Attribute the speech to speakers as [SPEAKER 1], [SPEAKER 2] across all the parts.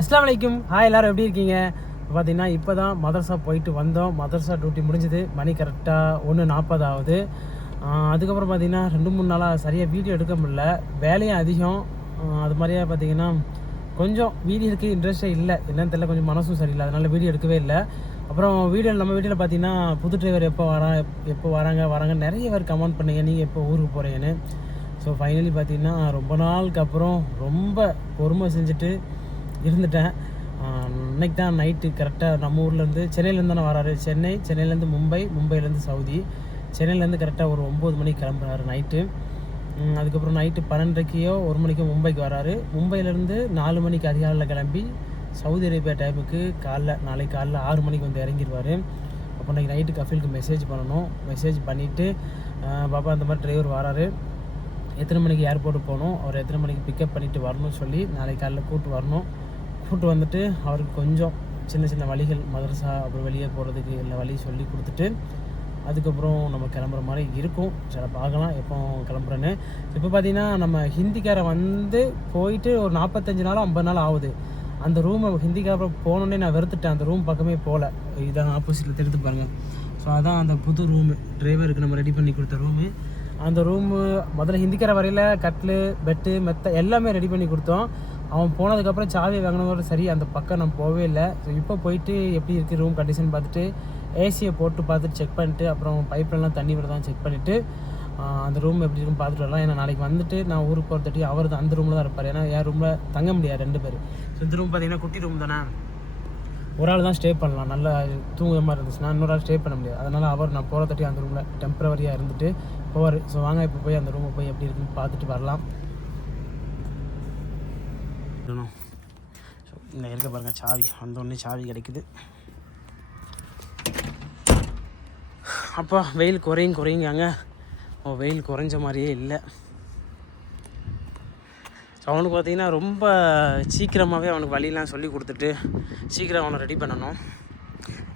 [SPEAKER 1] அஸ்லாம் வலைக்கும் ஹாய் எல்லாரும் எப்படி இருக்கீங்க? பார்த்தீங்கன்னா இப்போ தான் மதரசா போயிட்டு வந்தோம். மதர்ஸா டியூட்டி முடிஞ்சது. மணி கரெக்டாக ஒன்று நாற்பது ஆகுது. அதுக்கப்புறம் பார்த்தீங்கன்னா ரெண்டு மூணு நாளாக சரியாக வீடியோ எடுக்க முடியல. வேலையும் அதிகம். அது மாதிரியே பார்த்தீங்கன்னா கொஞ்சம் வீடியோக்கு இன்ட்ரெஸ்டே இல்லை. என்னன்னு தெரியல கொஞ்சம் மனசும் சரியில்லை. அதனால் வீடியோ எடுக்கவே இல்லை. அப்புறம் வீடியோ நம்ம வீட்டில் பார்த்தீங்கன்னா புது டிரைவர் எப்போ வரா எப்போ வராங்க வராங்க நிறைய பேர் கமெண்ட் பண்ணீங்க. நீங்கள் எப்போ ஊருக்கு போகிறீங்கன்னு ஸோ ஃபைனலி பார்த்தீங்கன்னா ரொம்ப நாளுக்கு அப்புறம் ரொம்ப பொறுமை செஞ்சுட்டு இருந்துட்டேன். ஆஹ் இன்னைக்கு தான் நைட்டு கரெக்டாக நம்ம ஊர்லேருந்து சென்னையிலேருந்து தானே வராரு. சென்னை சென்னையிலேருந்து மும்பை மும்பையிலேருந்து சவுதி. சென்னையிலேருந்து கரெக்டாக ஒரு ஒம்பது மணிக்கு கிளம்புறாரு நைட்டு அதுக்கப்புறம் நைட்டு பன்னெண்டரைக்கையோ ஒரு மணிக்கோ மும்பைக்கு வராரு. மும்பையிலேருந்து நாலு மணிக்கு அதிகாலையில் கிளம்பி சவுதி அரேபியா டைமுக்கு காலைல நாளைக்கு காலைல ஆறு மணிக்கு வந்து இறங்கிடுவார் அப்போ இன்றைக்கி நைட்டு கஃபீலுக்கு மெசேஜ் பண்ணணும். மெசேஜ் பண்ணிவிட்டு பாப்பா அந்த மாதிரி டிரைவர் வராரு. எத்தனை மணிக்கு ஏர்போர்ட் போகணும்? அவர் எத்தனை மணிக்கு பிக்கப் பண்ணிட்டு வரணும்னு சொல்லி நாளைக்கு காலைல கூப்பிட்டு வரணும். கூட்டு வந்துட்டு அவருக்கு கொஞ்சம் சின்ன சின்ன வழிகள் மதரசா அப்புறம் வெளியே போகிறதுக்கு எல்லா வழி சொல்லி கொடுத்துட்டு அதுக்கப்புறம் நம்ம கிளம்புற மாதிரி இருக்கும். சில பார்க்கலாம் எப்போ கிளம்புறேன்னு. இப்போ பார்த்தீங்கன்னா நம்ம ஹிந்திக்காரை வந்து போயிட்டு ஒரு நாற்பத்தஞ்சு நாள் ஐம்பது நாள் ஆகுது. அந்த ரூமை ஹிந்திக்கார போனோடனே நான் வெறுத்துட்டேன். அந்த ரூம் பக்கமே போகல இதான் ஆப்போசிட்டில் தெரிந்து பாருங்கள் ஸோ அதான் அந்த புது ரூமு டிரைவருக்கு நம்ம ரெடி பண்ணி கொடுத்த ரூமு அந்த ரூமு முதல்ல ஹிந்திக்கார வரையில் கட்டில் பெட்டு மெத்த எல்லாமே ரெடி பண்ணி கொடுத்தோம். அவன் போனதுக்கப்புறம் சாவி வாங்கினதோட சரி அந்த பக்கம் நான் போகவே இல்லை. ஸோ இப்போ போயிட்டு எப்படி இருக்குது ரூம் கண்டிஷன் பார்த்துட்டு ஏசியை போட்டு பார்த்துட்டு செக் பண்ணிட்டு அப்புறம் பைப்லலாம் தண்ணி வருதான் செக் பண்ணிவிட்டு அந்த ரூம் எப்படி இருக்குன்னு பார்த்துட்டு வரலாம். ஏன்னா நாளைக்கு வந்துட்டு நான் ஊருக்கு போகிறதுட்டி அவர் தான் அந்த ரூமில் தான் இருப்பார். ஏன்னா என் ரூமில் தங்க முடியாது ரெண்டு பேர். ஸோ இந்த ரூம் பார்த்தீங்கன்னா குட்டி ரூம் தானே? ஒரு ஆள் தான் ஸ்டே பண்ணலாம். நல்லா தூங்குற மாதிரி இருந்துச்சுன்னா இன்னொரு ஆள் ஸ்டே பண்ண முடியாது. அதனால் அவர் நான் போகிறதட்டி அந்த ரூமில் டெம்பரவரியாக இருந்துட்டு போவார். ஸோ வாங்க இப்போ போய் அந்த ரூமை போய் எப்படி இருக்குன்னு பார்த்துட்டு வரலாம். ஸோ இங்கே இருக்க பாருங்கள் சாவி. வந்தோடனே சாவி கிடைக்குது. அப்பா வெயில் குறையும் குறையுங்காங்க. ஓ வெயில் குறைஞ்ச மாதிரியே இல்லை. ஸோ அவனுக்கு பார்த்தீங்கன்னா ரொம்ப சீக்கிரமாகவே அவனுக்கு வழியெலாம் சொல்லி கொடுத்துட்டு சீக்கிரம் அவனை ரெடி பண்ணணும்.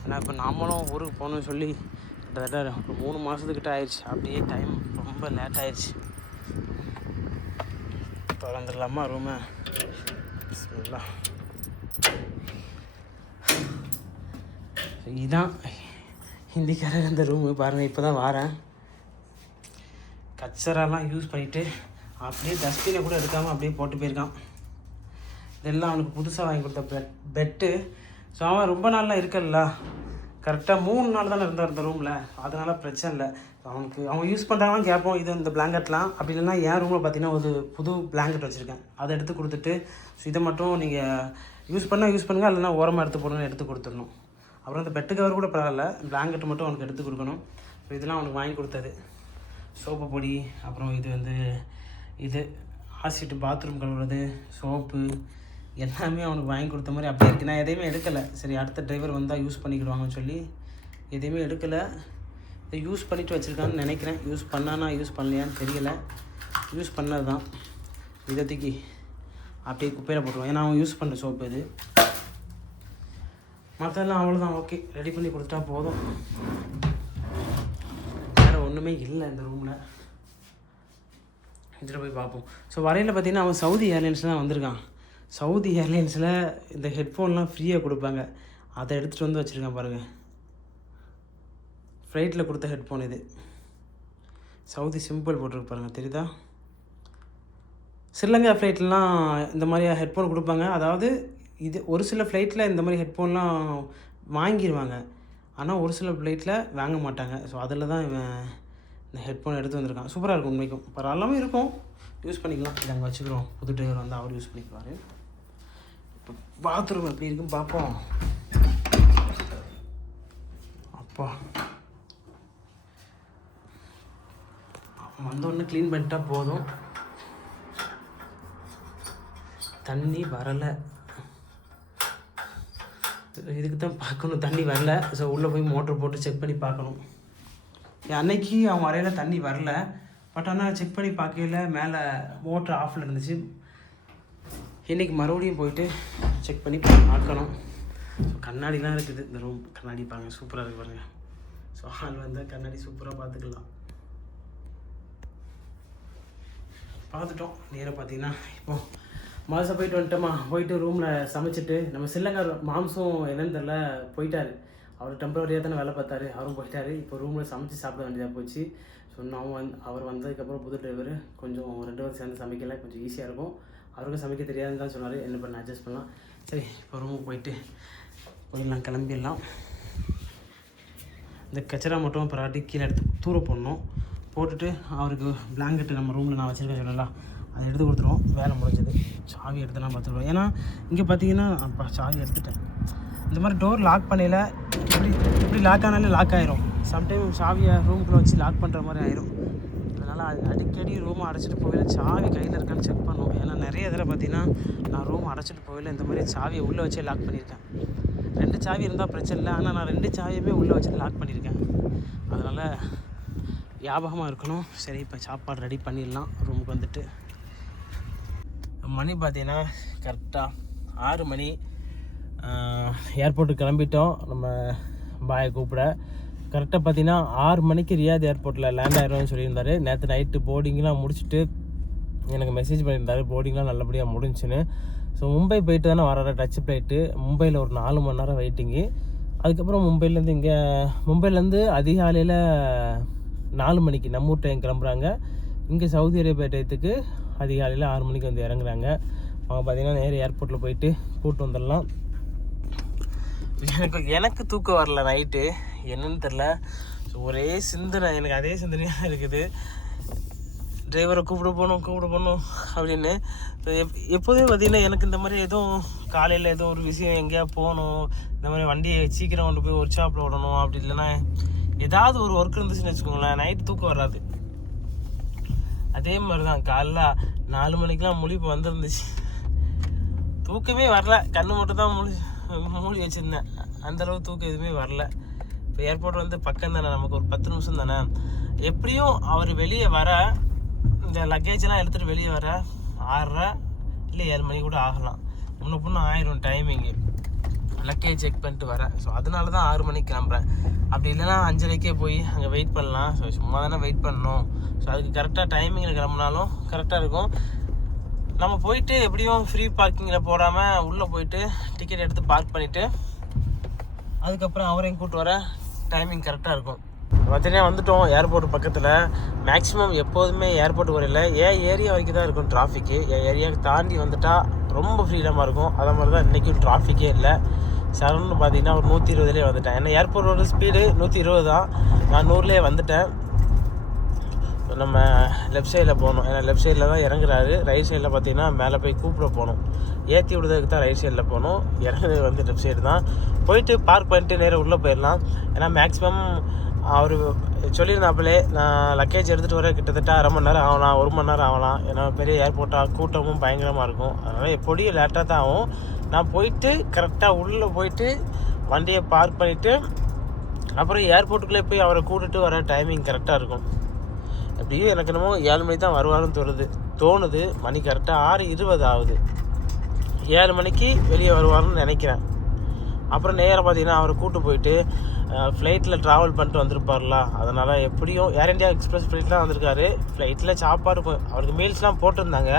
[SPEAKER 1] ஏன்னா இப்போ நாமளும் ஊருக்கு போகணும்னு சொல்லி கிட்டத்தட்ட ஒரு மூணு மாதத்துக்கிட்ட ஆயிடுச்சு அப்படியே டைம் ரொம்ப லேட் ஆயிடுச்சு திறந்துடலாமா ரூமை பிஸ்மில்லா. இதுதான் ஹிந்திக்காரர் அந்த ரூமு பாருங்கள் இப்போ தான் வாரேன். கச்சரெல்லாம் யூஸ் பண்ணிவிட்டு அப்படியே டஸ்ட்பினை கூட எடுக்காமல் அப்படியே போட்டு போயிருக்கான். இதெல்லாம் அவனுக்கு புதுசாக வாங்கி கொடுத்த பெட் பெட்டு ஸோ அவன் ரொம்ப நாள்லாம் இருக்கல்ல. கரெக்டாக மூணு நாள் தானே இருந்தார் இந்த ரூமில் அதனால் பிரச்சனை இல்லை. அவனுக்கு அவங்க யூஸ் பண்ணுறாங்களாம் கேட்போம் இது இந்த பிளாங்கெட்லாம் அப்படி இல்லைன்னா என் ரூமில் பார்த்தீங்கன்னா ஒரு புது பிளாங்கெட் வச்சுருக்கேன். அதை எடுத்து கொடுத்துட்டு ஸோ இதை மட்டும் நீங்கள் யூஸ் பண்ணால் யூஸ் பண்ணுங்கள் இல்லைன்னா ஓரமாக எடுத்து போடணும்னு எடுத்து கொடுத்துடணும். அப்புறம் இந்த பெட்டு கவர் கூட பரவாயில்ல பிளாங்கெட் மட்டும் அவனுக்கு எடுத்து கொடுக்கணும். ஸோ இதெல்லாம் அவனுக்கு வாங்கி கொடுத்தது. சோப்பு பொடி அப்புறம் இது வந்து இது ஆசிட்டு பாத்ரூம் கழுவுறது சோப்பு எல்லாமே அவனுக்கு வாங்கி கொடுத்த மாதிரி அப்படியே இருக்குது நான் எதையுமே எடுக்கலை. சரி அடுத்த டிரைவர் வந்தால் யூஸ் பண்ணிக்கிடுவாங்கன்னு சொல்லி எதையுமே எடுக்கலை. இதை யூஸ் பண்ணிட்டு வச்சுருக்கான்னு நினைக்கிறேன். யூஸ் பண்ணானா யூஸ் பண்ணலையான்னு தெரியல. யூஸ் பண்ணது தான் இதை தூக்கி அப்படியே குப்பையில் போட்டுருவான் ஏன்னா அவன் யூஸ் பண்ணுற சோப்பு இது. மற்றெல்லாம் அவ்வளோதான் ஓகே ரெடி பண்ணி கொடுத்துட்டா போதும். வேறு ஒன்றுமே இல்லை இந்த ரூமில் இதில் போய் பார்ப்போம். ஸோ வரையில் பார்த்தீங்கன்னா அவன் சவுதி ஏர்லைன்ஸில் தான் வந்திருக்கான். சவுதி ஏர்லைன்ஸில் இந்த ஹெட்ஃபோன்லாம் ஃப்ரீயாக கொடுப்பாங்க. அதை எடுத்துகிட்டு வந்து வச்சுருக்கான் பாருங்கள் ஃப்ளைட்டில் கொடுத்த ஹெட்ஃபோன் இது. சவுதி சிம்பிள் போட்டிருக்கு பாருங்கள் தெரியுதா? ஸ்ரீலங்கா ஃப்ளைட்லாம் இந்த மாதிரி ஹெட்ஃபோன் கொடுப்பாங்க. அதாவது இது ஒரு சில ஃப்ளைட்டில் இந்த மாதிரி ஹெட்ஃபோன்லாம் வாங்கிடுவாங்க ஆனால் ஒரு சில ஃப்ளைட்டில் வாங்க மாட்டாங்க. ஸோ அதில் தான் இவன் இந்த ஹெட்ஃபோன் எடுத்து வந்திருக்கான். சூப்பராக இருக்கும் உண்மைக்கும். பரவாயில்லாமல் இருக்கும். யூஸ் பண்ணிக்கலாம். இதை அங்கே வச்சுக்கிறோம். புது டிரைவர் வந்து அவர் யூஸ் பண்ணிக்குவார். இப்போ பாத்ரூம் எப்படி இருக்குன்னு பார்ப்போம். அப்பா. வந்தோடனே க்ளீன் பண்ணிட்டா போதும். தண்ணி வரலை. இதுக்கு தான் பார்க்கணும் தண்ணி வரல. ஸோ உள்ளே போய் மோட்ரு போட்டு செக் பண்ணி பார்க்கணும். அன்னைக்கு அவன் வரையில் தண்ணி வரல. பட் ஆனால் செக் பண்ணி பார்க்கையில மேலே மோட்ரு ஆஃபில் இருந்துச்சு. இன்றைக்கி மறுபடியும் போயிட்டு செக் பண்ணி பார்க்கணும். ஸோ கண்ணாடிலாம் இருக்குது. இந்த ரூம் கண்ணாடி பாருங்கள் சூப்பராக இருக்குது பாருங்கள் ஸோ ஆள் வந்தால் கண்ணாடி சூப்பராக பார்த்துக்கலாம். பார்த்துட்டோம். நேராக பார்த்தீங்கன்னா இப்போ மாதம் போயிட்டு வந்துட்டோமா. போயிட்டு ரூமில் சமைச்சிட்டு நம்ம சில்லங்கார் மாம்சம் என்னன்னு தெரில போயிட்டார். அவர் டெம்பரவரியாக தானே வேலை பார்த்தாரு. அவரும் போயிட்டாரு. இப்போ ரூமில் சமைச்சு சாப்பிட வேண்டியதாக போச்சு. ஸோ நான் அவர் வந்ததுக்கப்புறம் புது டிரைவர் கொஞ்சம் ரெண்டு பேரும் சேர்ந்து சமைக்கல. கொஞ்சம் ஈஸியாக இருக்கும். அவருக்கும் சமைக்க தெரியாதுன்னு தான் சொன்னார். என்ன பண்ண அட்ஜஸ்ட் பண்ணலாம். சரி இப்போ ரூமுக்கு போயிட்டு போயிடலாம் கிளம்பிடலாம். இந்த கச்சரா மட்டும் பராட்டி கீழே எடுத்து தூர போடணும். போட்டுட்டு அவருக்கு பிளாங்கெட்டு நம்ம ரூமில் நான் வச்சுருக்கேன் சொல்லலாம் அதை எடுத்து கொடுத்துருவோம். வேலை முடிஞ்சது. சாவி எடுத்துலாம் பார்த்துருவோம் ஏன்னா இங்கே பார்த்தீங்கன்னா அப்பா சாவி எடுத்துட்டேன். இந்த மாதிரி டோர் லாக் பண்ணையில் இப்படி இப்படி லாக் ஆனாலே லாக் ஆயிரும். சம்டைம் சாவியை ரூமுக்குள்ளே வச்சு லாக் பண்ணுற மாதிரி ஆயிரும். அதனால் அது அடிக்கடி ரூமை அடைச்சிட்டு போகல. சாவி கையில் இருக்கான்னு செக் பண்ணுவோம் ஏன்னா நிறைய இதில் பார்த்தீங்கன்னா நான் ரூம் அடைச்சிட்டு போகல. இந்த மாதிரி சாவியை உள்ளே வச்சே லாக் பண்ணியிருக்கேன். ரெண்டு சாவி இருந்தால் பிரச்சனை இல்லை. ஆனால் நான் ரெண்டு சாவியுமே உள்ளே வச்சுட்டு லாக் பண்ணியிருக்கேன். அதனால் ஞாபகமாக இருக்கணும். சரி இப்போ சாப்பாடு ரெடி பண்ணிடலாம். ரூமுக்கு வந்துட்டு. மணி பார்த்தீங்கன்னா கரெக்டாக ஆறு மணி. ஏர்போர்ட்டுக்கு கிளம்பிட்டோம். நம்ம பாயை கூப்பிட. கரெக்டாக பார்த்தீங்கன்னா ஆறு மணிக்கு ரியாத் ஏர்போர்ட்டில் லேண்ட் ஆயிரும்னு சொல்லியிருந்தாரு. நேற்று நைட்டு போர்டிங்லாம் முடிச்சுட்டு எனக்கு மெசேஜ் பண்ணியிருந்தாரு. போர்டிங்லாம் நல்லபடியாக முடிஞ்சுன்னு ஸோ மும்பை போயிட்டு தானே வர டச் ஃப்ளைட்டு மும்பையில் ஒரு நாலு மணி நேரம் வெயிட்டிங்கு அதுக்கப்புறம் மும்பைலேருந்து இங்கே மும்பைலேருந்து அதிகாலையில் நாலு மணிக்கு நம்ம ஊர் டைம் கிளம்புறாங்க. இங்கே சவுதி அரேபியா டயத்துக்கு அதிகாலையில் ஆறு மணிக்கு வந்து இறங்குறாங்க. அவங்க பார்த்திங்கன்னா நேராக ஏர்போர்ட்டில் போயிட்டு கூப்பிட்டு வந்துடலாம். எனக்கு எனக்கு தூக்கம் வரல நைட்டு என்னன்னு தெரில ஒரே சிந்தனை எனக்கு அதே சிந்தனையாக இருக்குது. டிரைவரை கூப்பிட போகணும் கூப்பிட போகணும் அப்படின்னு. எப் எப்போதுமே பார்த்திங்கன்னா எனக்கு இந்த மாதிரி எதுவும் காலையில் ஏதோ ஒரு விஷயம் எங்கேயா போகணும். இந்த மாதிரி வண்டியை சீக்கிரம் கொண்டு போய் ஒர்க் ஷாப்பில் விடணும் அப்படி இல்லைன்னா ஏதாவது ஒரு ஒர்க் இருந்துச்சுன்னு வச்சுக்கோங்களேன் நைட் தூக்கம் வராது. அதே மாதிரி தான் காலைல நாலு மணிக்கெலாம் முழிப்பு வந்துருந்துச்சு. தூக்கமே வரல. கண்ணு மட்டும் தான் முழி மூடி வச்சுருந்தேன். அந்தளவு தூக்கம் எதுவுமே வரல. இப்போ ஏர்போர்ட் வந்து பக்கம் தானே நமக்கு ஒரு பத்து நிமிஷம் தானே. எப்படியும் அவர் வெளியே வர இந்த லக்கேஜெலாம் எடுத்துகிட்டு வெளியே வர ஆறரை இல்லை ஏழு மணி கூட ஆகலாம். முன்ன பொண்ணு ஆயிரும் டைமிங்கு லக்கேஜ் செக் பண்ணிட்டு வரேன். ஸோ அதனால தான் ஆறு மணிக்கு கிளம்புறேன். அப்படி இல்லைன்னா அஞ்சரைக்கே போய் அங்கே வெயிட் பண்ணலாம். ஸோ சும்மா தானே வெயிட் பண்ணணும். ஸோ அதுக்கு கரெக்டாக டைமிங்கில் கிளம்புனாலும் கரெக்டாக இருக்கும். நம்ம போயிட்டு எப்படியும் ஃப்ரீ பார்க்கிங்கில் போடாமல் உள்ளே போயிட்டு டிக்கெட் எடுத்து பார்க் பண்ணிவிட்டு அதுக்கப்புறம் அவரையும் கூப்பிட்டு வர டைமிங் கரெக்டாக இருக்கும். பார்த்தீங்கன்னா வந்துட்டோம் ஏர்போர்ட் பக்கத்தில். மேக்ஸிமம் எப்போதுமே ஏர்போர்ட் வரையில் ஏன் ஏரியா வரைக்கும் தான் இருக்கும் டிராஃபிக்கு என் ஏரியாவுக்கு தாண்டி வந்துட்டால் ரொம்ப ஃப்ரீடமாக இருக்கும். அதே மாதிரி தான் இன்றைக்கும் டிராஃபிக்கே இல்லை. சரவணன் பார்த்தீங்கன்னா ஒரு நூற்றி இருபதுலேயே வந்துட்டேன். ஏன்னா ஏர்போர்ட்டோட ஸ்பீடு நூற்றி இருபது தான். நான் நூறுலேயே வந்துட்டேன். நம்ம லெஃப்ட் சைடில் போகணும். ஏன்னா லெஃப்ட் சைடில் தான் இறங்குறாரு. ரைட் சைடில் பார்த்தீங்கன்னா மேலே போய் கூப்பிட போகணும். ஏற்றி விடுறதுக்கு தான் ரைட் சைடில் போகணும். இறங்குறது வந்து லெஃப்ட் சைடு தான். போயிட்டு பார்க் பண்ணிட்டு நேராக உள்ளே போயிடலாம். ஏன்னா மேக்ஸிமம் அவர் சொல்லியிருந்தாப்புலே நான் லக்கேஜ் எடுத்துகிட்டு வர கிட்டத்தட்ட அரை மணி நேரம் ஆகலாம் ஒரு மணி நேரம் ஆகலாம். ஏன்னா பெரிய ஏர்போர்ட்டாக கூட்டமும் பயங்கரமாக இருக்கும். அதனால் எப்படியும் லேட்டாக தான் ஆகும். நான் போயிட்டு கரெக்டாக உள்ளே போயிட்டு வண்டியை பார்க் பண்ணிவிட்டு அப்புறம் ஏர்போர்ட்டுக்குள்ளே போய் அவரை கூட்டிகிட்டு வர டைமிங் கரெக்டாக இருக்கும். எப்படியும் எனக்கு என்னமோ ஏழு மணி தான் வருவாருன்னு தோணுது. தோணுது. மணி கரெக்டாக ஆறு இருபது ஆகுது. ஏழு மணிக்கு வெளியே வருவாருன்னு நினைக்கிறேன். அப்புறம் நேராக பார்த்தீங்கன்னா அவரை கூட்டு போயிட்டு ஃப்ளைட்டில் ட்ராவல் பண்ணிட்டு வந்திருப்பார்ல. அதனால் எப்படியும் ஏர் இண்டியா எக்ஸ்பிரஸ் ஃப்ளைட்லாம் வந்திருக்காரு. ஃப்ளைட்டில் சாப்பாடு அவருக்கு மீல்ஸ்லாம் போட்டிருந்தாங்க.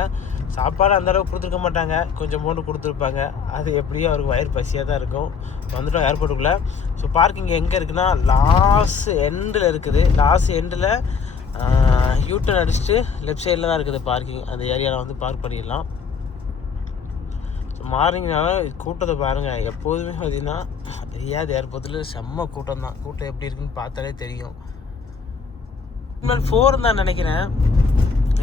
[SPEAKER 1] சாப்பாடு அந்த அளவுக்கு கொடுத்துருக்க மாட்டாங்க. கொஞ்சம் அமௌண்ட்டு கொடுத்துருப்பாங்க. அது எப்படியும் அவருக்கு வயிறு பசியாக தான் இருக்கும். வந்துட்டோம் ஏர்போர்ட்டுக்குள்ளே ஸோ பார்க்கிங் எங்கே இருக்குன்னா லாஸ்ட் எண்டில் இருக்குது. லாஸ்ட் எண்டில் யூட்டன் அடிச்சுட்டு லெஃப்ட் சைடில் தான் இருக்குது பார்க்கிங் அந்த ஏரியாவில் வந்து பார்க் பண்ணிடலாம். மார்னிங்னால கூட்டத்தை பாருங்கள் எப்போதுமே பார்த்தீங்கன்னா ரியாத் ஏர்போர்ட்டில் செம்ம கூட்டம் தான் கூட்டம் எப்படி இருக்குன்னு பார்த்தாலே தெரியும். ஃபோர் தான் நினைக்கிறேன்.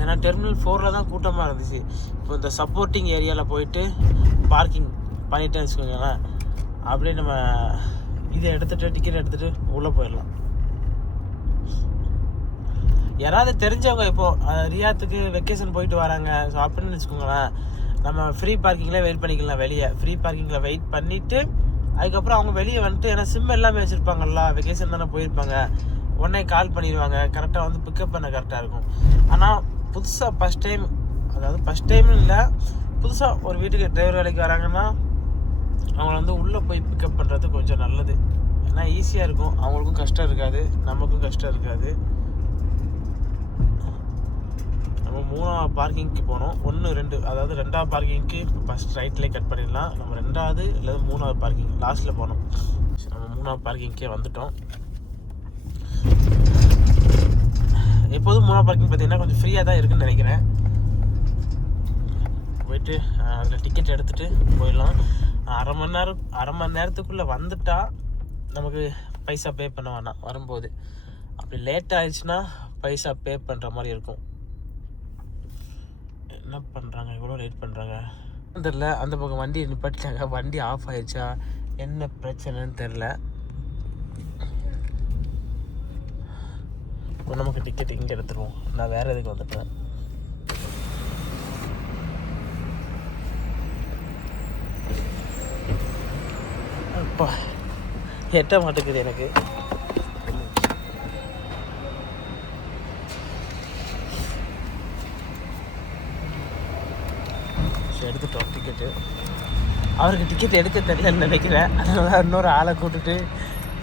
[SPEAKER 1] ஏன்னா டெர்மினல் ஃபோரில் தான் கூட்டமாக இருந்துச்சு. இப்போ இந்த சப்போர்ட்டிங் ஏரியாவில் போயிட்டு பார்க்கிங் பண்ணிட்டேன்னு வச்சுக்கோங்களேன். அப்படியே நம்ம இதை எடுத்துகிட்டு டிக்கெட் எடுத்துகிட்டு உள்ளே போயிடலாம். யாராவது தெரிஞ்சவங்க இப்போது ரியாத்துக்கு வெக்கேஷன் போயிட்டு வராங்க. ஸோ அப்படின்னு வச்சுக்கோங்களேன். நம்ம ஃப்ரீ பார்க்கிங்கில் வெயிட் பண்ணிக்கலாம் வெளியே. ஃப்ரீ பார்க்கிங்கில் வெயிட் பண்ணிவிட்டு அதுக்கப்புறம் அவங்க வெளியே வந்துட்டு ஏன்னா சிம் எல்லாமே வச்சுருப்பாங்கல்ல வெக்கேஷன் தானே போயிருப்பாங்க. உடனே கால் பண்ணிடுவாங்க. கரெக்டாக வந்து பிக்கப் பண்ண கரெக்டாக இருக்கும். ஆனால் புதுசாக ஃபஸ்ட் டைம் அதாவது ஃபஸ்ட் டைம் இல்லை புதுசாக ஒரு வீட்டுக்கு டிரைவர் வேலைக்கு வராங்கன்னா அவங்கள வந்து உள்ளே போய் பிக்கப் பண்ணுறது கொஞ்சம் நல்லது. ஏன்னா ஈஸியாக இருக்கும். அவங்களுக்கும் கஷ்டம் இருக்காது. நமக்கும் கஷ்டம் இருக்காது. நம்ம மூணாவது பார்க்கிங்க்கு போனோம். ஒன்று ரெண்டு அதாவது ரெண்டாவது பார்க்கிங்க்கு ஃபஸ்ட் ரைட்லேயே கட் பண்ணிடலாம். நம்ம ரெண்டாவது இல்லை மூணாவது பார்க்கிங் லாஸ்ட்டில் போனோம். நம்ம மூணாவது பார்க்கிங்க்கே வந்துட்டோம். எப்போதும் மூணா பார்க்கிங் பார்த்தீங்கன்னா கொஞ்சம் ஃப்ரீயாக தான் இருக்குன்னு நினைக்கிறேன். போயிட்டு அதில் டிக்கெட் எடுத்துகிட்டு போயிடலாம். அரை மணி நேரம் அரை மணி நேரத்துக்குள்ளே வந்துட்டா நமக்கு பைசா பே பண்ண வேணாம் வரும்போது. அப்படி லேட் ஆயிடுச்சுன்னா பைசா பே பண்ணுற மாதிரி இருக்கும். என்ன பண்ணுறாங்க இவ்வளோ லேட் பண்ணுறாங்க தெரில அந்த பக்கம் வண்டி நிப்பாட்டிட்டாங்க. வண்டி ஆஃப் ஆயிடுச்சா? என்ன பிரச்சனைன்னு தெரில இப்போ நமக்கு டிக்கெட் இங்கே எடுத்துருவோம். நான் வேறு எதுக்கு வந்துட்டேன்? அப்பா எட்ட மாட்டேங்குது எனக்கு. எடுத்துட்டோம் டிக்கெட்டு அவருக்கு டிக்கெட் எடுக்க தெரியலன்னு நினைக்கிறேன். அதனால இன்னொரு ஆளை கூட்டுட்டு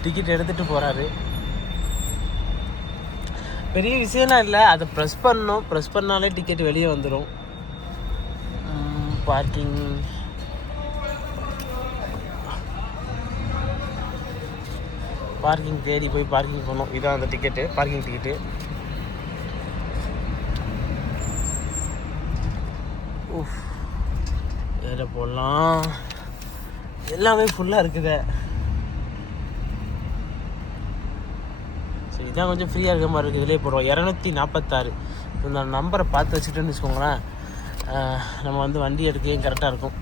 [SPEAKER 1] டிக்கெட் எடுத்துகிட்டு போகிறாரு பெரிய விஷயம்லாம் இல்லை. அதை ப்ரெஸ் பண்ணணும். ப்ரெஸ் பண்ணாலே டிக்கெட் வெளியே வந்துடும் பார்க்கிங் பார்க்கிங் தேடி போய் பார்க்கிங் பண்ணோம் இதான் அந்த டிக்கெட்டு பார்க்கிங் டிக்கெட்டு உஃப் இதில் போடலாம் எல்லாமே ஃபுல்லாக இருக்குதே. சரி இதான் கொஞ்சம் ஃப்ரீயாக இருக்க மாதிரி இருக்குது இதிலே போடுவோம். இரநூத்தி நாற்பத்தாறு இந்த நம்பரை பார்த்து வச்சுக்கிட்டேன்னு வச்சுக்கோங்களேன். நம்ம வந்து வண்டி எடுக்கவே கரெக்டாக இருக்கும்.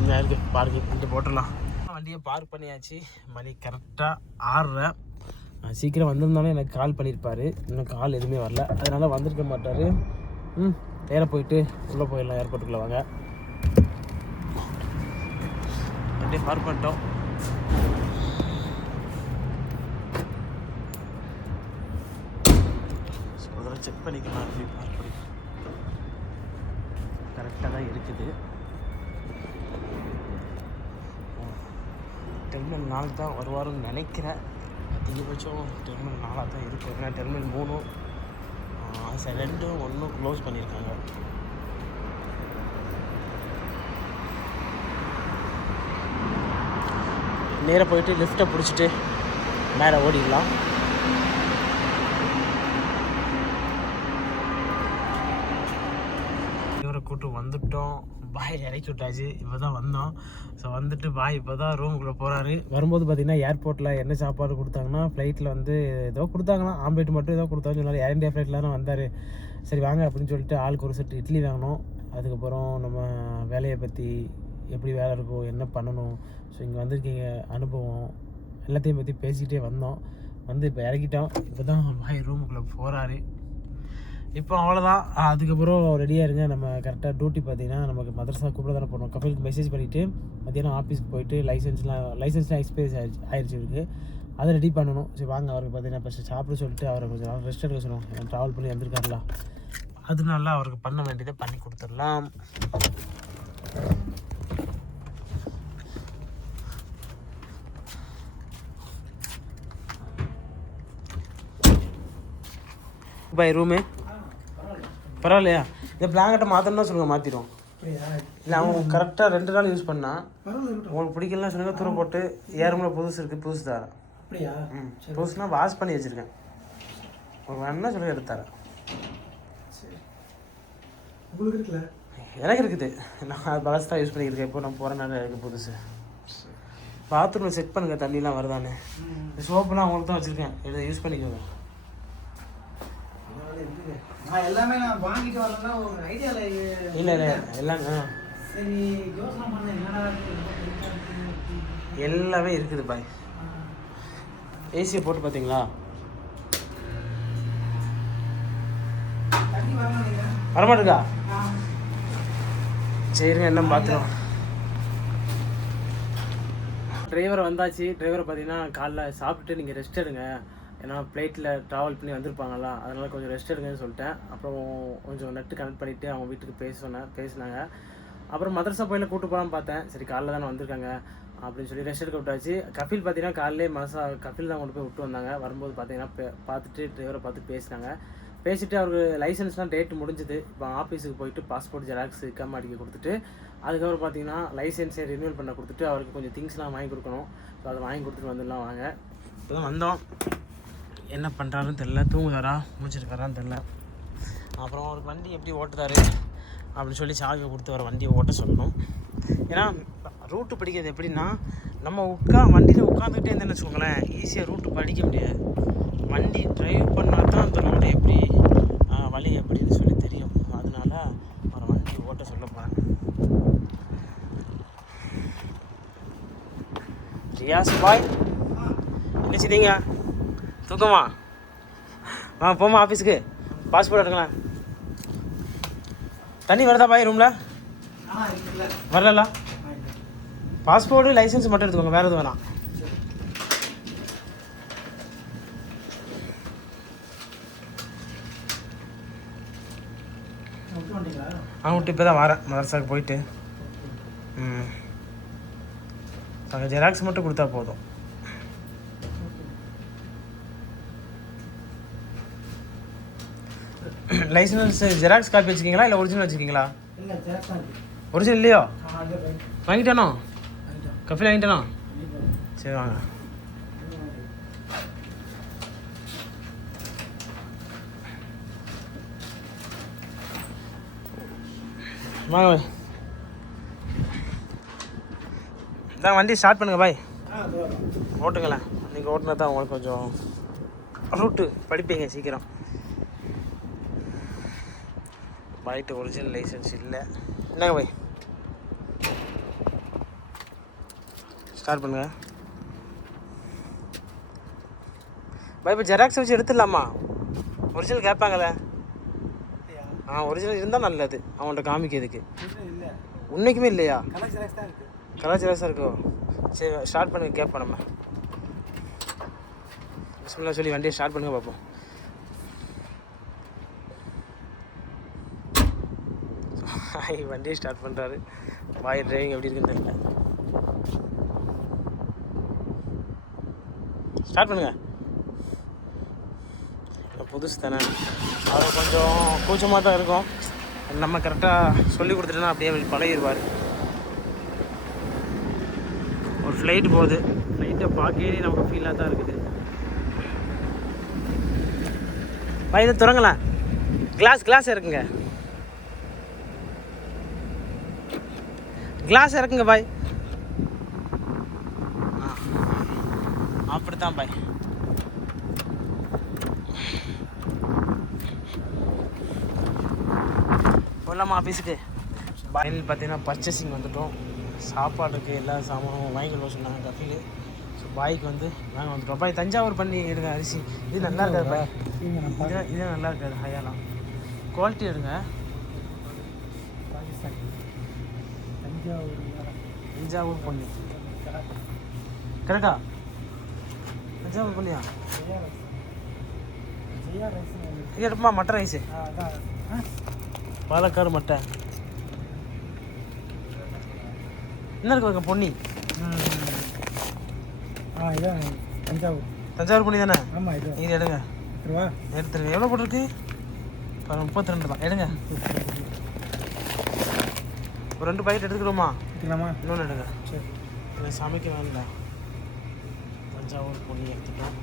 [SPEAKER 1] இங்கே இருக்கு. பார்க்கிங் வந்து போட்டுடலாம். வண்டியை பார்க் பண்ணியாச்சு. மணி கரெக்டாக ஆறுறேன் சீக்கிரம் வந்திருந்தாலும் எனக்கு கால் பண்ணியிருப்பார் இன்னும் கால் எதுவுமே வரல. அதனால் வந்திருக்க மாட்டார். ம் நேராக போயிட்டு உள்ளே போயிடலாம் ஏர்போர்ட்டுக்குள்ளே வாங்க. அப்படியே பார்க் பண்ணிட்டோம். ஸோ அதெல்லாம் செக் பண்ணிக்கலாம் அப்படி பார்க் பண்ணி. கரெக்டாக தான் இருக்குது. டெர்மினல் நாலு தான் வருவாருன்னு நினைக்கிறேன். அதிகபட்சம் டெர்மினல் நாலாக தான் இருக்குது ஏன்னா டெர்மினல் மூணும் சரி ரெண்டும் ஒன்றும் க்ளோஸ் பண்ணியிருக்காங்க. நேராக போயிட்டு லிஃப்ட்டை பிடிச்சிட்டு மேலே ஓடிடலாம். இவரை கூட்டு வந்துட்டோம். பாய் இறக்கி விட்டாச்சு. இப்போ தான் வந்தோம். ஸோ வந்துட்டு பாய் இப்போ தான் ரூமுக்குள்ளே போகிறாரு வரும்போது பார்த்தீங்கன்னா ஏர்போர்ட்டில் என்ன சாப்பாடு கொடுத்தாங்கன்னா ஃப்ளைட்டில் வந்து ஏதோ கொடுத்தாங்கன்னா ஆம்லேட் மட்டும் ஏதோ கொடுத்தாங்கன்னு சொன்னார் ஏர் இண்டியா ஃப்ளைட்டில் தானே வந்தார். சரி வாங்க அப்படின்னு சொல்லிட்டு ஆளுக்கு ஒரு செட்டு இட்லி வாங்கினோம். அதுக்கப்புறம் நம்ம வேலையை பற்றி எப்படி வேலை இருக்கும் என்ன பண்ணணும். ஸோ இங்கே வந்திருக்கீங்க அனுபவம் எல்லாத்தையும் பற்றி பேசிக்கிட்டே வந்தோம். வந்து இப்போ இறக்கிட்டோம். இப்போ தான் பாய் ரூமுக்குள்ளே போகிறாரு இப்போ அவ்வளோதான் அதுக்கப்புறம் ரெடியாக இருங்க. நம்ம கரெக்டாக டியூட்டி பார்த்தீங்கன்னா நமக்கு மதரசா கூப்பிட தானே போனோம் கப்பலுக்கு மெசேஜ் பண்ணிவிட்டு மத்தியானம் ஆஃபீஸ்க்கு போயிட்டு லைசன்ஸ்லாம் லைசன்ஸ்லாம் எக்ஸ்பைரி ஆயிடுச்சு ஆயிடுச்சு இருக்கு அதை ரெடி பண்ணணும். சரி வாங்க. அவருக்கு பார்த்தீங்கன்னா ஃபஸ்ட்டு சாப்பிட சொல்லிட்டு அவரை கொஞ்சம் நாள் ரெஸ்ட் எடுக்க சொல்லுவோம் ட்ராவல் பண்ணி வந்திருக்காருல அதனால அவருக்கு பண்ண வேண்டியதை பண்ணி கொடுத்துடலாம். பாய் ரூமு. பரவாயில்லையா? இந்த பிளாங்கெட்டை மாற்றணும்னா சொல்லுங்கள் மாற்றிடும் இல்லை அவன் கரெக்டாக ரெண்டு நாள் யூஸ் பண்ணா உங்களுக்கு பிடிக்கலன்னா சொல்லுங்க தூரம் போட்டு ஏறுமுல புதுசு இருக்குது புதுசு தரேன்.
[SPEAKER 2] அப்படியா?
[SPEAKER 1] ம் புதுசுனா வாஷ் பண்ணி வச்சுருக்கேன். உங்களுக்கு வேணும்னா சொல்லி எடுத்து தரேன்.
[SPEAKER 2] சரி. உங்களுக்கு இருக்குல்ல?
[SPEAKER 1] எனக்கு இருக்குது. நான் பழசு தான் யூஸ் பண்ணிக்கிட்டு இப்போ நான் போகிறனால எனக்கு புதுசு. பாத்ரூமில் செக் பண்ணுங்க தண்ணிலாம் வருதானே சோப்புலாம் அவங்களுக்கு தான் வச்சுருக்கேன். இதை யூஸ் பண்ணிக்கோங்க.
[SPEAKER 2] இருக்குது நான் எல்லாமே நான் வாங்கிட்டு வரேன்னா ஒரு ஐடியாவில்
[SPEAKER 1] இல்லை இல்லை. எல்லாம்
[SPEAKER 2] சரி யோசனை பண்ண. என்னடா.
[SPEAKER 1] எல்லாமே இருக்குது பாய். ஏசியை போட்டு பார்த்தீங்களா? வரமாட்டுக்கா. சரிங்க என்ன பார்த்துருவோம் டிரைவர் வந்தாச்சு. டிரைவரை பார்த்தீங்கன்னா காலைல சாப்பிட்டு நீங்கள் ரெஸ்ட் எடுங்க. ஏன்னா ஃப்ளைட்டில் ட்ராவல் பண்ணி வந்திருப்பாங்களா அதனால் கொஞ்சம் ரெஸ்ட் எடுங்கன்னு சொல்லிட்டேன். அப்புறம் கொஞ்சம் நெட்டு கனெக்ட் பண்ணிவிட்டு அவங்க வீட்டுக்கு பேச சொன்னேன் பேசினாங்க. அப்புறம் மதரசா போயில கூட்டு போகலான்னு பார்த்தேன். சரி காலைல தானே வந்திருக்காங்க. அப்படின்னு சொல்லி ரெஸ்ட் எடுக்க விட்டாச்சு. கஃபில் பார்த்தீங்கன்னா காலையிலே மதரசா கபில் தான் கொண்டு போய் விட்டு வந்தாங்க. வரும்போது பார்த்தீங்கன்னா பார்த்துட்டு டிரைவரை பார்த்து பேசினாங்க. பேசிட்டு அவருக்கு லைசன்ஸ்லாம் டேட் முடிஞ்சுது. இப்போ ஆஃபீஸுக்கு போயிட்டு பாஸ்போர்ட் ஜெராக்ஸ் கம் அடிக்க கொடுத்துட்டு அதுக்கப்புறம் பார்த்தீங்கன்னா லைசன்ஸை ரினியூவல் பண்ண கொடுத்துட்டு அவருக்கு கொஞ்சம் திங்ஸ்லாம் வாங்கி கொடுக்கணும். ஸோ அதை வாங்கி கொடுத்துட்டு வந்துடலாம் வாங்க. இப்போ தான் வந்தோம். என்ன பண்ணுறாருன்னு தெரில தூங்குதாரா முடிச்சிருக்காரான்னு தெரில அப்புறம் அவருக்கு வண்டி எப்படி ஓட்டுறாரு அப்படின்னு சொல்லி சாவியை கொடுத்து வர வண்டியை ஓட்ட சொல்லணும். ஏன்னா ரூட்டு படிக்கிறது எப்படின்னா நம்ம உட்கா வண்டியில் உட்காந்துக்கிட்டே இருந்தேன்னு வச்சுக்கோங்களேன் ஈஸியாக ரூட்டு படிக்க முடியாது. வண்டி ட்ரைவ் பண்ணால் தான் அந்த ரோடு எப்படி வழி எப்படின்னு சொல்லி தெரியும். அதனால ஒரு வண்டி ஓட்ட சொல்ல போகிறேன் ரியாஸ் பாய் என்ன செய்தீங்க? தூக்கமா? வாங்க போமா ஆஃபீஸுக்கு பாஸ்போர்ட் எடுக்கலாம். தண்ணி வருதா பாய் ரூமில் வரலா
[SPEAKER 2] வரல
[SPEAKER 1] பாஸ்போர்ட்டு லைசன்ஸ் மட்டும் எடுத்துக்கோங்க வேறு எதுவும் வேணாம்.
[SPEAKER 2] விட்டு
[SPEAKER 1] விட்டு இப்போ தான் வரேன் மதரசாவுக்கு போயிட்டு. ம். அங்கே ஜெராக்ஸ் மட்டும் கொடுத்தா போதும். லைசன்ஸ் ஜெராக்ஸ் காப்பி வச்சுக்கிங்களா இல்லை ஒரிஜினல் வச்சுக்கிங்களா ஒரிஜினல் இல்லையோ? வாங்கிட்டானோ. கஃபில் வாங்கிட்டானோ? சரி வாங்க. வாங்க பாய் இதான் வண்டி ஸ்டார்ட் பண்ணுங்க பாய். ஓட்டுங்களேன். நீங்கள் ஓட்டுனா தான் உங்களுக்கு கொஞ்சம் ரூட்டு படிப்பீங்க சீக்கிரம். பைட்டு ஒரிஜினல் லைசன்ஸ் இல்லை. என்னங்க பாய் ஸ்டார்ட் பண்ணுங்க. பாய் இப்போ ஜெராக்ஸ் வச்சு எடுத்துடலாமா? ஒரிஜினல் கேட்பாங்களே ஆ ஒரிஜினல் இருந்தால் நல்லது. அவன்கிட்ட காமிக்கிறதுக்கு. உன்னைக்குமே இல்லையா?
[SPEAKER 2] கலர் ஜெராக்ஸ் தான் இருக்கு.
[SPEAKER 1] சரி ஸ்டார்ட் பண்ணுங்க கேட்போம் நம்ம. பிஸ்மில்லா சொல்லி வண்டியை ஸ்டார்ட் பண்ணுங்க பார்ப்போம். ஹாய் வண்டியை ஸ்டார்ட் பண்ணுறாரு பாய் டிரைவிங் எப்படி இருக்குன்னு தெரியல. ஸ்டார்ட் பண்ணுங்க. புதுசு தானே. அவர் கொஞ்சம் கூச்சமாக தான் இருக்கும். நம்ம கரெக்டாக சொல்லி கொடுத்துட்டோன்னா அப்படியே பழகிடுவார் ஒரு ஃப்ளைட் போகுது. ஃப்ளைட்டை பார்க்கவே நமக்கு ஃபீலாக தான் இருக்குது. வயது இதை திறங்களேன் கிளாஸ் கிளாஸ் இருக்குங்க. கிளாஸ் இறக்குங்க பாய் அப்படித்தான் பாய் போகலாமா ஆஃபீஸுக்கு ஃபைனல் பார்த்தீங்கன்னா பர்ச்சேசிங் வந்துட்டோம். சாப்பாடுக்கு எல்லா சாமானும் வாங்கிக்கணும் சொன்னாங்க கஃபீல் ஸோ பாய்க்கு வந்து வாங்க வந்துட்டோம். பாய் தஞ்சாவூர் பண்ணி எடுங்க அரிசி. இது நல்லா இருக்காது பாய் இது இது நல்லா இருக்காது ஹையாலாம் குவாலிட்டி எடுங்க.
[SPEAKER 2] பாகிஸ்தான். தஞ்சாவூர்
[SPEAKER 1] பொன்னி கரெக்டா? தஞ்சாவூர்
[SPEAKER 2] ரைஸ்
[SPEAKER 1] இது எடுப்பா மட்டை ரைஸு பாலக்காடு மட்டை. என்ன இருக்கு பொன்னி?
[SPEAKER 2] ஆ இதான் தஞ்சாவூர்.
[SPEAKER 1] தஞ்சாவூர் பொன்னி தானே?
[SPEAKER 2] ஆமாம் இது.
[SPEAKER 1] இது எடுங்க. எடுத்துருங்க. எவ்வளோ போட்டிருக்கு? முப்பத்தி ரெண்டு தான் எடுங்க. ஒரு ரெண்டு பாக்கெட் எடுத்துக்கிறோமா
[SPEAKER 2] எடுத்துக்கலாமா?
[SPEAKER 1] இன்னொன்று எடுங்க.
[SPEAKER 2] சரி.
[SPEAKER 1] இல்லை சமைக்க வேண்டாம். தஞ்சாவூர் பொன்னி எடுத்துட்டோம்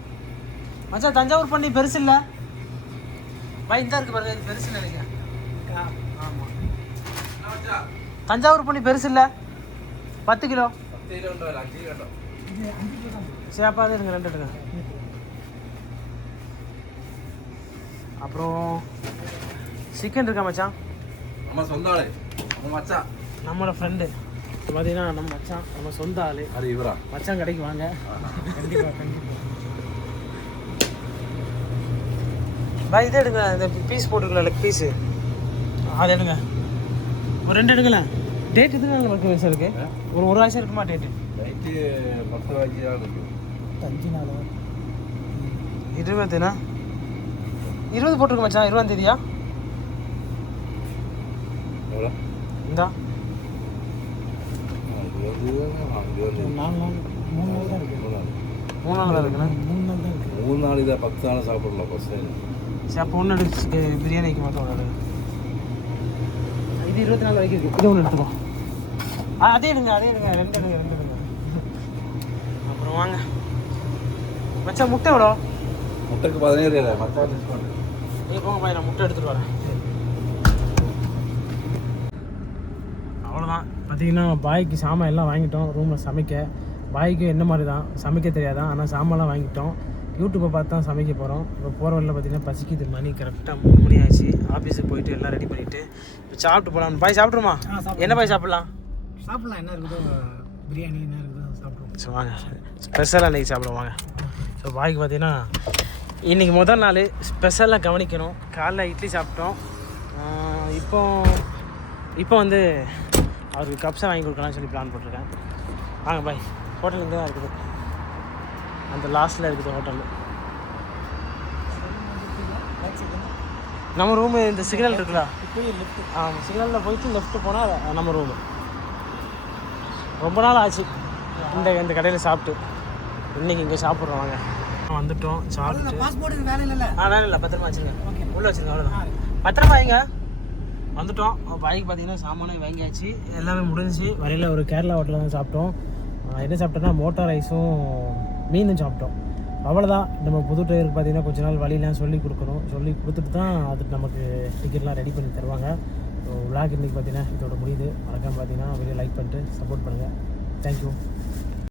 [SPEAKER 1] மச்சான் தஞ்சாவூர் பொன்னி பெருசு இல்லை? பாய் இந்த இருக்கு பாருங்க இது பெருசு நினைக்கிறேன். ஆமாம் தஞ்சாவூர் பொன்னி பெருசு இல்லை? பத்து கிலோ?
[SPEAKER 2] இது அஞ்சு கிலோ தான்
[SPEAKER 1] சரி அப்போ அது எடுங்க ரெண்டு எடுங்க. அப்புறம் சிக்கன் இருக்கா மச்சான்?
[SPEAKER 3] நம்ம சொந்த ஆளு. மச்சான்.
[SPEAKER 1] நம்மளோட ஃப்ரெண்டு பார்த்தீங்கன்னா நம்ம மச்சான் நம்ம சொந்த ஆள்.
[SPEAKER 3] அது இவரா?
[SPEAKER 1] மச்சான் கடைக்கு வாங்க.
[SPEAKER 2] கண்டிப்பாக கண்டிப்பாக
[SPEAKER 1] பாய் இது எடுங்க. இந்த பீஸ் போட்டுருக்கல லெக் பீஸு அது எடுங்க. ஒரு ரெண்டு எடுங்களேன். டேட் எதுக்கு நமக்கு வயசு இருக்கு ஒரு ஒரு வயசு இருக்குமா டேட்டு
[SPEAKER 3] நைட்டு பத்து ரூபாய்க்கு தான் இருக்கு.
[SPEAKER 2] அஞ்சு நாள்?
[SPEAKER 1] இருபதுனா? இருபது போட்டிருக்கு மச்சான். இருபதாம் தேதியா? இந்தா
[SPEAKER 3] அதுதான் அங்கே வந்து
[SPEAKER 2] நாலு நாள் மூணு நாள் தான்
[SPEAKER 1] இருக்குண்ணா
[SPEAKER 2] மூணு நாள் தான் இருக்கு.
[SPEAKER 3] மூணு நாள் இதை பத்து நாள் சாப்பிடலாம் ஃபஸ்ட்
[SPEAKER 1] சரி அப்போ ஒன்று எடுத்து பிரியாணிக்கு மட்டும் ஒன்று இது இருபத்தி நாலு வரைக்கும் இருக்கு. இது ஒன்று எடுத்துக்கோ. ஆ அதே எடுங்க அதே எடுங்க. ரெண்டு எடுங்க ரெண்டு எடுங்க. அப்புறம் வாங்க. மச்சான் முட்டை எவ்வளோ?
[SPEAKER 3] முட்டைக்கு பதினேழு
[SPEAKER 1] நீ போங்க பாய் நான் முட்டை எடுத்துகிட்டு வரேன் அவ்வளோதான் பார்த்தீங்கன்னா பாய்க்கு சாமான் எல்லாம் வாங்கிட்டோம். ரூமில் சமைக்க. பாய்க்கு என்ன மாதிரி தான் சமைக்க தெரியாதான் ஆனால் சாமான்லாம் வாங்கிட்டோம். யூடியூப்பை பார்த்து தான் சமைக்க போகிறோம் இப்போ போகிற வழியில் பார்த்தீங்கன்னா பசிக்குது மணி கரெக்டாக மூணு மணி ஆச்சு. ஆஃபீஸுக்கு போயிட்டு எல்லாம் ரெடி பண்ணிவிட்டு இப்போ சாப்பிட்டு போகலாம் பாய் சாப்பிட்ருமா. என்ன பாய் சாப்பிட்லாம்?
[SPEAKER 2] சாப்பிடலாம். என்ன இருக்குதோ பிரியாணி என்ன இருக்குதோ சாப்பிடுவோம்.
[SPEAKER 1] ஸோ வாங்க. ஸ்பெஷலாக இன்றைக்கி சாப்பிடுவோம். வாங்க. ஸோ பாய்க்கு பார்த்தீங்கன்னா இன்றைக்கி முதல் நாள் ஸ்பெஷலாக கவனிக்கணும். காலைல இட்லி சாப்பிட்டோம். இப்போ இப்போ வந்து அவருக்கு கப்ஸை வாங்கி கொடுக்கலாம்னு சொல்லி பிளான் போட்டிருக்கேன். வாங்க பாய் ஹோட்டல் இங்கே தான் இருக்குது. அந்த லாஸ்ட்டில் இருக்குது ஹோட்டல் நம்ம ரூமு இந்த சிக்னல் இருக்குல்ல?
[SPEAKER 2] இப்போயே லிஃப்ட்
[SPEAKER 1] ஆமாம் சிக்னலில் போயிட்டு லெஃப்ட் போனால் நம்ம ரூமு ரொம்ப நாள் ஆச்சு. இந்த இந்த கடையில் சாப்பிட்டு. இன்னைக்கு இங்கே சாப்பிட்றோம் வாங்க. வந்துட்டோம் சாப்பிட்டு ஆ வேலை இல்லை பத்திரமா வச்சுருங்க.
[SPEAKER 2] ஓகே
[SPEAKER 1] உள்ளே வச்சுருங்க அவ்வளோதான் பத்திரமா வைங்க வந்துட்டோம். பைக் பார்த்தீங்கன்னா சாமானே வாங்கியாச்சு. எல்லாமே முடிஞ்சுச்சு. வரையில் ஒரு கேரளா ஹோட்டலில் தான் சாப்பிட்டோம். என்ன சாப்பிட்டோன்னா மோட்டார் ரைஸும் மீனும் சாப்பிட்டோம். அவ்வளோதான் நம்ம புது டிரைவருக்கு பார்த்தீங்கன்னா கொஞ்ச நாள் வழியெலாம் சொல்லி கொடுக்கணும். சொல்லி கொடுத்துட்டு தான் அதுக்கு நமக்கு டிக்கெட்லாம் ரெடி பண்ணி தருவாங்க. ஸோ விளாக் இன்றைக்கி பார்த்தீங்கன்னா இதோட முடியுது. மறக்காமல் பார்த்தீங்கன்னா வீடியோ லைக் பண்ணிட்டு சப்போர்ட் பண்ணுங்கள் தேங்க்யூ